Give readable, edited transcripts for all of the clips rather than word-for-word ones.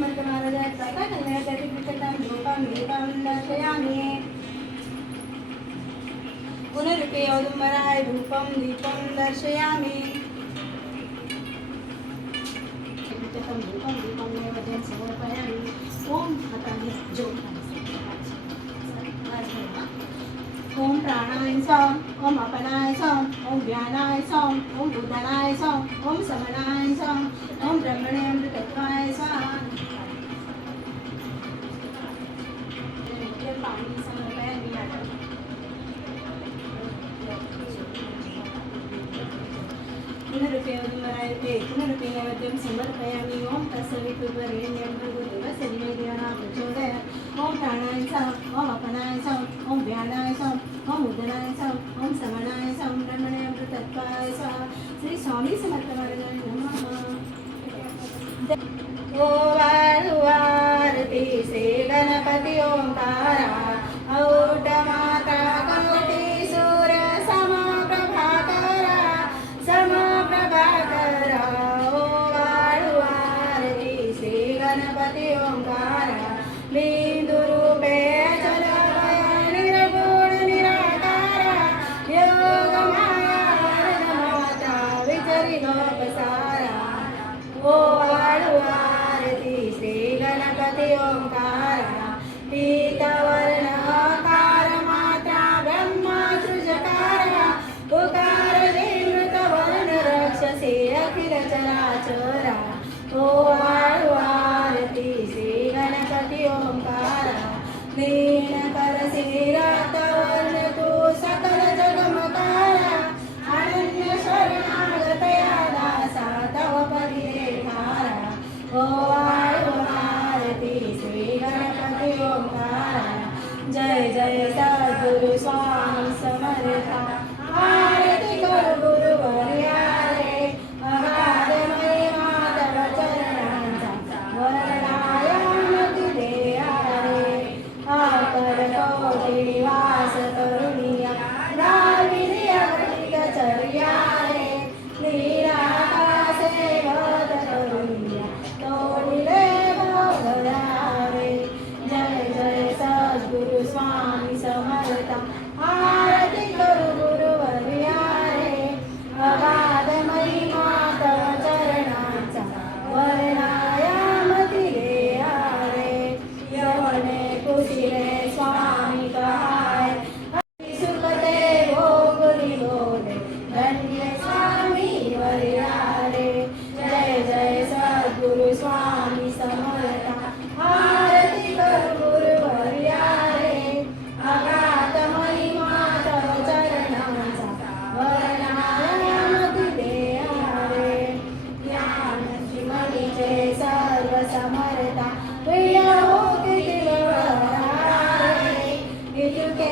समर्थ महाराजांचा कन्याच्या विकटां रूपं दीपं दर्शयामि पुनरुपे औदुंबराय धूपं दीपं दर्शयामि विकटं धूपं दीपं नैवेद्यं समर्पयामि ओम हाताने जोड ओम प्राणाय सम ओम अपनाय सम ओम ज्ञानाय सम ओम बुद्धनाय सम ओम समनाय सम ओम ब्रह्मणे अमृतत्वाय स्वाहा पाणी समर्पयामि पुनरुपे औदुंबराय पुनरुपे नैवेद्यं समर्पयामि ओम तत्सवितुर्वरेण्यं भर्गो देवस्य धीमहि प्रचोदयात् ओम प्राणाय सम ओम अपनाय सम ओम ज्ञानाय सम ओम उदनाय सम ओम समनाय सम ब्रह्मणे अमृतत्वाय स्वाहा श्री स्वामी समर्थ महाराजांना नमः ओ वाळुवारती श्री गणपती ओंकारा औट माता कोटी सूर्य समप्रभाकरा समप्रभाकरा ओ वाळुवारती श्री गणपती ओंकारा बिंदुरूपे जलमय निर्गुण निराकारा योग माया माता विचरी लोकसारा ओ वाळुवारती श्री गणपती ओंकारा पीतवर्णकार मात्रा ब्रह्मा सृजकारा उकार निवृत्त वर्ण रक्षसे अखिल चराचरा ओ वाळुवारती श्री गणपती ओंकारा लीन करशिरात वर्ण तू सकल जगमकारा अनन्य शरणागतया दासा तव परिहारा ओ वाळुवारती श्री गणपती ओंकारा जय जय सद्गुरु स्वामी समर्था आरती कर गुरुवर्या रे अगाध महिमा तव चरणांचा वरदायामती देया रे आकर कोटी निवास करुणिया दाविनी अगतिक चर्या रे लीलाकासे भद करुणिया तोडिले भोगरा रे जय जय सद्गुरु स्वामी समर्था आरती करू गुरुवर्या रे अगाध महिमा तव चरणांचा वर्णायामती देया रे यवने कुशिले स्वामी कहाय सुखते भोगुरी बोले धन्य स्वामी वर्या रे जय जय सद्गुरु स्वामी समर्था आरती करू गुरुवर्या रे अगाध महिमा तव चरणांचा वर्णायामती देया रे ज्ञानश्रीमणीचे सर्व समर्था प्रिय हो किती व्यवहारा रे इतके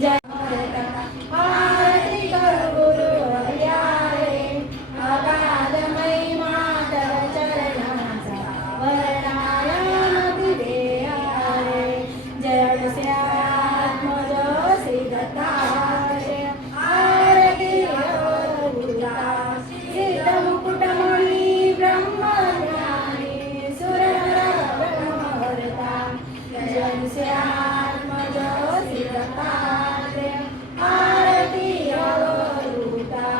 जय आरती कर गुरुवर्या रे अगाध महिमा तव चरणांचा वर्णायामती देया रे जय अगस्त्यात्मज श्री दत्तात्रेय आरती गुरुता सिद्ध मुकुटमणि ब्रह्मज्ञानी सुरनर ब्रह्महर्ता जय अगस्त्यात्मज श्री दत्तात्रेय आरती गुरुता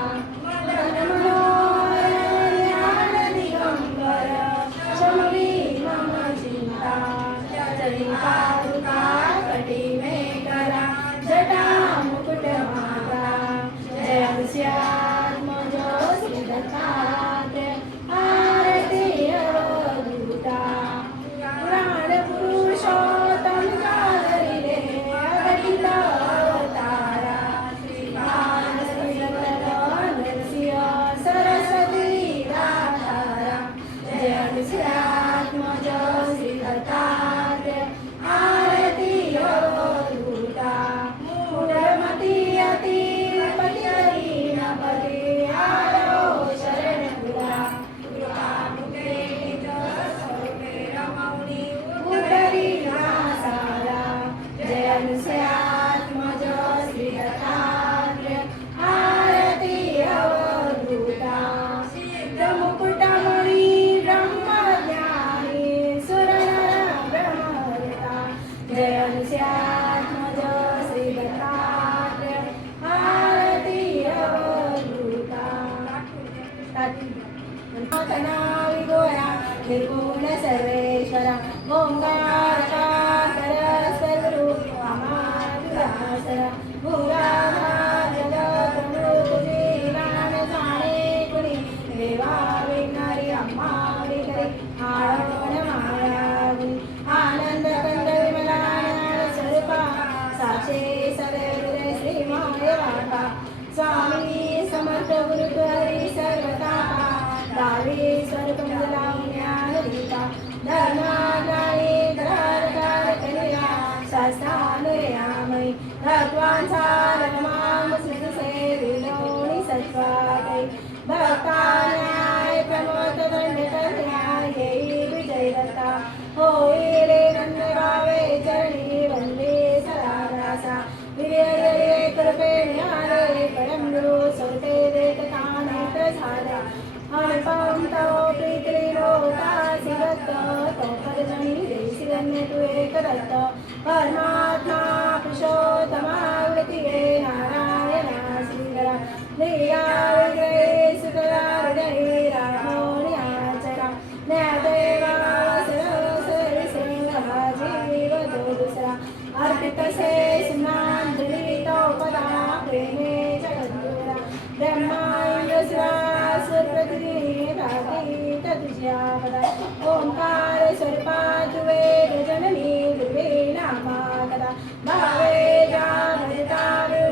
मदन मनोहर ज्ञान दिगंबर शमवी मम चिंता चरितारुका कटी में करा जटा मुकुट माता जय अगस्त्यात्मज श्री दत्तात्रेय आरती अवधूता पुराण पुरुषोत्तम काल जय अनुस्यात्मज श्री दत्तात्रेय आरती अवधूता तना विगोया निर्गुण सर्वेश्वरा ओंकारकार सर्वरूप अमात्यासरा भूराधा जगत जीवान जाणे कुणी देवा विणारी अम्मा विकरी आळवण मायावी आनंद कंद विमलानंद स्वरूपा साक्षी सदैव श्री मायवाका स्वामी समर्थ गुरु हरी सर्वता दावी स्वर्गमंगला ज्ञानदीपा धर्मादायी धरारकार कन्या शास्त्रानुयामयी भगवानचा रमाम सुखसे विलोणी सत्वादय भक्तान्याय प्रमोद दंड कन्या येई विजय दत्ता होई रे नंद गावे चरणी वंदे सदादासा विजय कृपे ज्ञाने परम गुरु सोते देवताने प्रसादा अल्पं तव प्रीतिलोकासि दत्त तो परजनी देशिरन्य तु एकदत्त परमात्मा पुरुषोत्तमावृत्ति नारायणा श्रीधरा धिया विग्रहे सुतरा हृदये रामो नियाचरा न्यादेवा सरसिंह जीवदोदुसरा अर्पितसे सुनांजलितो पदा प्रेमे जगद्गुरा ब्रह्मांडसुरा ओंकार स्वरूपा तुवे जननी दुर्वे नामा कदा भावे जाता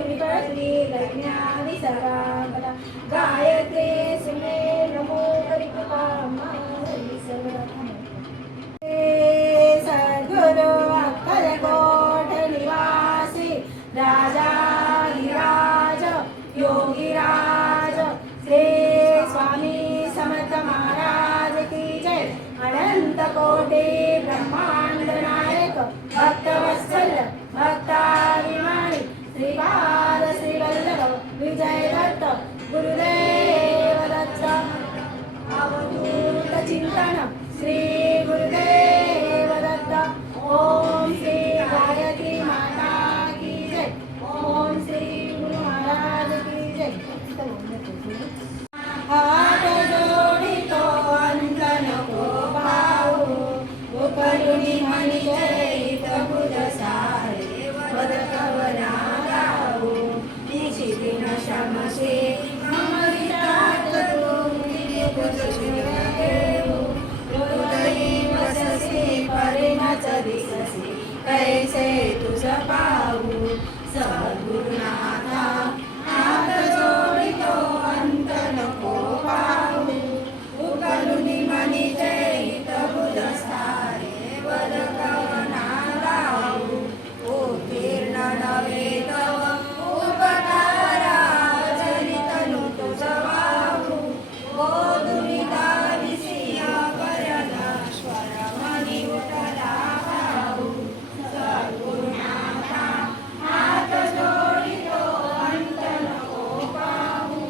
विपत्ति लग्नादि सदा कदा गायत्री सुमे नमो करिकृपा सद्गुरु अक्कलकोट निवासी राजाधिराज योगिराज श्री स्वामी समर्थ महाराज की जय अनंत कोटि ब्रह्मांड नायक भक्तवत्सल भक्ताभिमानी श्रीपाद श्रीवल्लभ विजय दत्त गुरुदेव दत्त अवधूत चिंतन श्री गुरुदेव दत्त ओम श्री गायत्री माता की जय ओम श्री गुरु महाराज की जय हाथ जोडितो अंत नको पाहू उपरुणी म्हणी जय प्रभुद सारे वदकवना गाऊ निशिती न शमसे मम विराट तू हृदयी वससी परे न चरिससी कैसे तुझ पाहू सद्गुरुनाथा हात जोडितो अंत नको पाहू उकलुनी मनी जय बुध सारे वदकवना गाऊ उत्तीर्ण नवे तव उपकारा जनितनु तुझ वाहू बोधुनी दाविसिया करला स्वर मनी उठला भाऊ सद्गुरुनाथा हात जोडितो अंत नको पाहू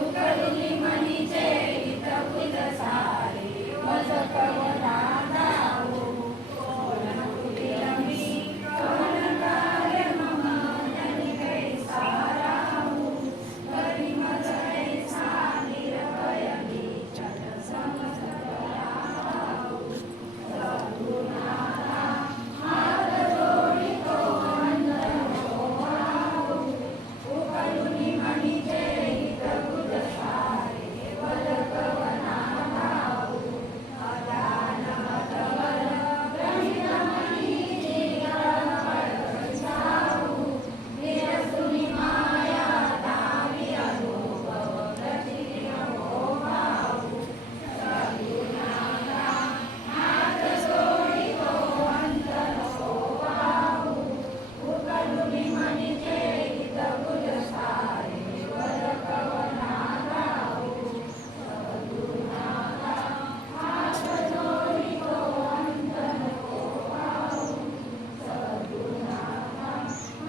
उकलुनी मनी जय बुध सारे वदकवना गाऊ कोण कुटिलंबी कोण कार्य मम जनि कैसा राहू करी मज ऐसा निर्भय मी चल समजतया भाऊ सद्गुरुनाथा हात जोडितो अंत नको पाहू उकलुनी मनी जय बुध सारे वदकवना गाऊ अदान मतवर ब्रह्म मनी जीवन पडसाऊ निरसुनी माया दावी अनुभव प्रति नमो भाऊ सद्गुरुनाथा हात जोडितो अंत नको पाहू उकलुनी मनी जय बुध सारे वदकवना गाऊ सद्गुरुनाथा हात जोडितो अंत नको पाहू सद्गुरुनाथा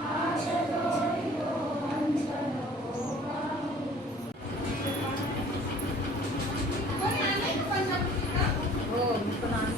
हात जोडितो अंत नको पाहू हो मी पण